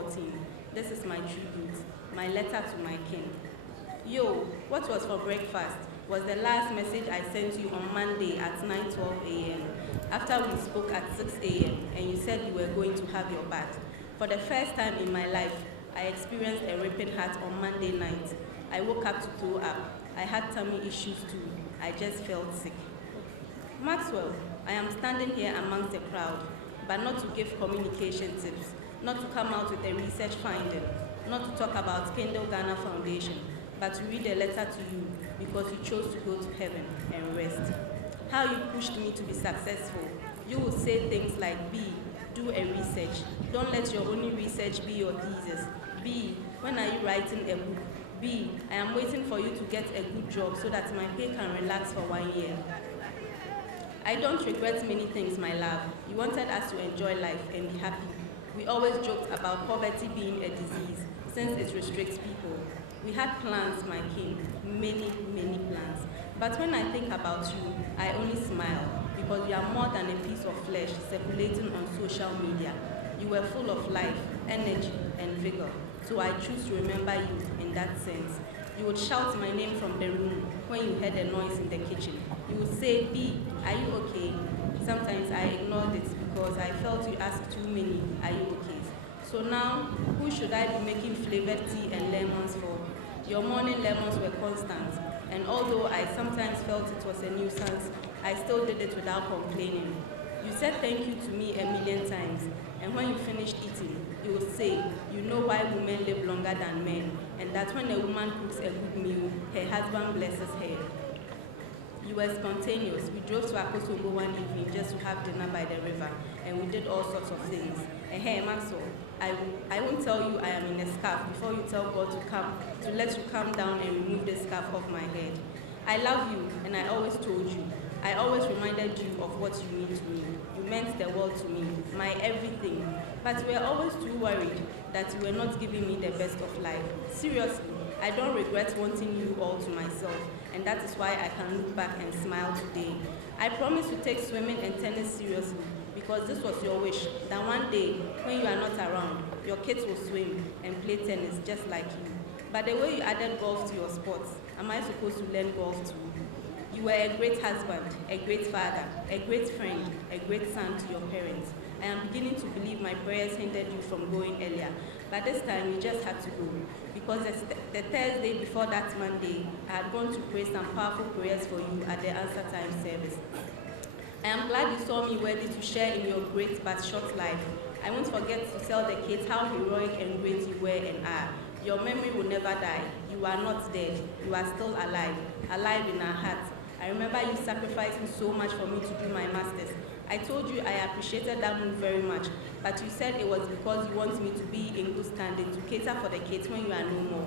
14. This is my tribute, my letter to my king. Yo, what was for breakfast was the last message I sent you on Monday at 9:12 a.m. after we spoke at 6 a.m. and you said you were going to have your bath. For the first time in my life, I experienced a ripping heart on Monday night. I woke up to throw up. I had tummy issues too. I just felt sick. Maxwell, I am standing here amongst the crowd, but not to give communication tips, not to come out with a research finding, not to talk about Kendall Ghana Foundation, but to read a letter to you because you chose to go to heaven and rest. How you pushed me to be successful. You would say things like, B, do a research. Don't let your only research be your thesis. B, when are you writing a book? B, I am waiting for you to get a good job so that my pay can relax for 1 year. I don't regret many things, my love. You wanted us to enjoy life and be happy. We always joked about poverty being a disease since it restricts people. We had plans, my king, many, many plans. But when I think about you, I only smile because you are more than a piece of flesh circulating on social media. You were full of life, energy, and vigor. So I choose to remember you in that sense. You would shout my name from the room when you heard a noise in the kitchen. You would say, B, are you okay? Sometimes I ignored it because I felt you asked too many, are you okay? So now, who should I be making flavored tea and lemons for? Your morning lemons were constant, and although I sometimes felt it was a nuisance, I still did it without complaining. You said thank you to me a million times, and when you finished eating, you would say, you know why women live longer than men, and that when a woman cooks a good meal, her husband blesses her. You were spontaneous. We drove to Akosombo one evening just to have dinner by the river, and we did all sorts of things. And hey, Maxwell, I won't tell you I am in a scarf before you tell God to let you come down and remove the scarf off my head. I love you, and I always told you. I always reminded you of what you mean to me. You meant the world to me, my everything. But we were always too worried that you were not giving me the best of life. Seriously, I don't regret wanting you all to myself, and that is why I can look back and smile today. I promise to take swimming and tennis seriously, because this was your wish, that one day, when you are not around, your kids will swim and play tennis just like you. But the way you added golf to your sports, am I supposed to learn golf too? You were a great husband, a great father, a great friend, a great son to your parents. I am beginning to believe my prayers hindered you from going earlier, but this time you just had to go. Because the Thursday before that Monday, I had gone to pray some powerful prayers for you at the answer time service. I am glad you saw me worthy to share in your great but short life. I won't forget to tell the kids how heroic and great you were and are. Your memory will never die. You are not dead. You are still alive, alive in our hearts. I remember you sacrificing so much for me to do my master's. I told you I appreciated that move very much, but you said it was because you want me to be in good standing to cater for the kids when you are no more.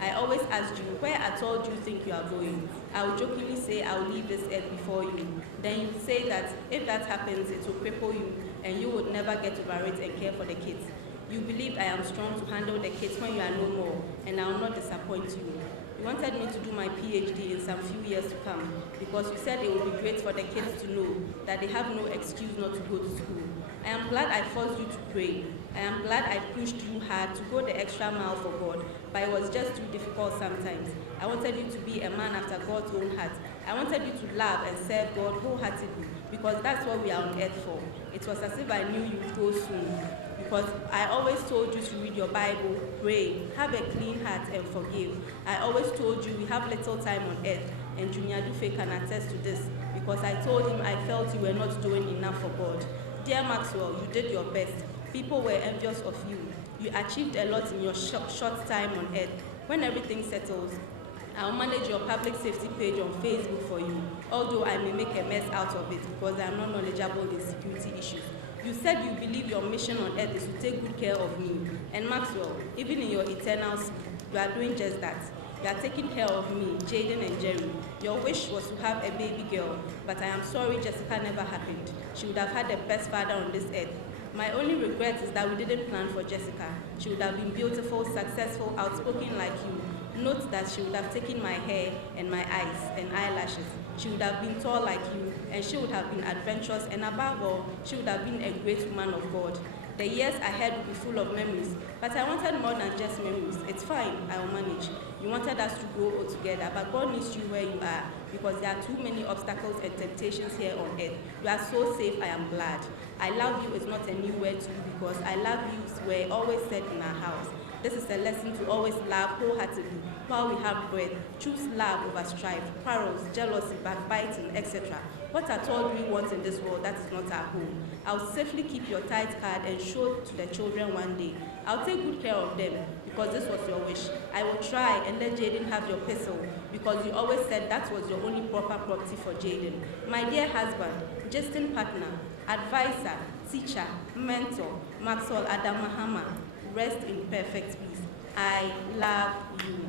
I always asked you, where at all do you think you are going? I would jokingly say I will leave this earth before you. Then you would say that if that happens, it will cripple you and you would never get over it and care for the kids. You believed I am strong to handle the kids when you are no more, and I will not disappoint you. You wanted me to do my PhD in some few years to come because you said it would be great for the kids to know that they have no excuse not to go to school. I am glad I forced you to pray. I am glad I pushed you hard to go the extra mile for God, but it was just too difficult sometimes. I wanted you to be a man after God's own heart. I wanted you to love and serve God wholeheartedly because that's what we are on earth for. It was as if I knew you'd go soon. Because I always told you to read your Bible, pray, have a clean heart, and forgive. I always told you we have little time on earth, and Junior Dufe can attest to this, because I told him I felt you were not doing enough for God. Dear Maxwell, you did your best. People were envious of you. You achieved a lot in your short time on earth. When everything settles, I'll manage your public safety page on Facebook for you, although I may make a mess out of it because I am not knowledgeable in security issues. You said you believe your mission on earth is to take good care of me. And Maxwell, even in your eternal sleep, you are doing just that. You are taking care of me, Jaden and Jerry. Your wish was to have a baby girl, but I am sorry Jessica never happened. She would have had the best father on this earth. My only regret is that we didn't plan for Jessica. She would have been beautiful, successful, outspoken like you. Note that she would have taken my hair and my eyes and eyelashes. She would have been tall like you, and she would have been adventurous, and above all, she would have been a great woman of God. The years ahead will be full of memories, but I wanted more than just memories. It's fine, I will manage. You wanted us to grow old together, but God needs you where you are because there are too many obstacles and temptations here on earth. You are so safe, I am glad. I love you is not a new word to you because I love you were always said in our house. This is a lesson to always love wholeheartedly while we have breath. Choose love over strife, quarrels, jealousy, backbiting, etc. What at all do we want in this world that is not our home? I'll safely keep your tithe card and show to the children one day. I'll take good care of them because this was your wish. I will try and let Jaden have your pistol because you always said that was your only proper property for Jaden. My dear husband, Justin partner, advisor, teacher, mentor, Maxwell Adam Mahama, rest in perfect peace. I love you.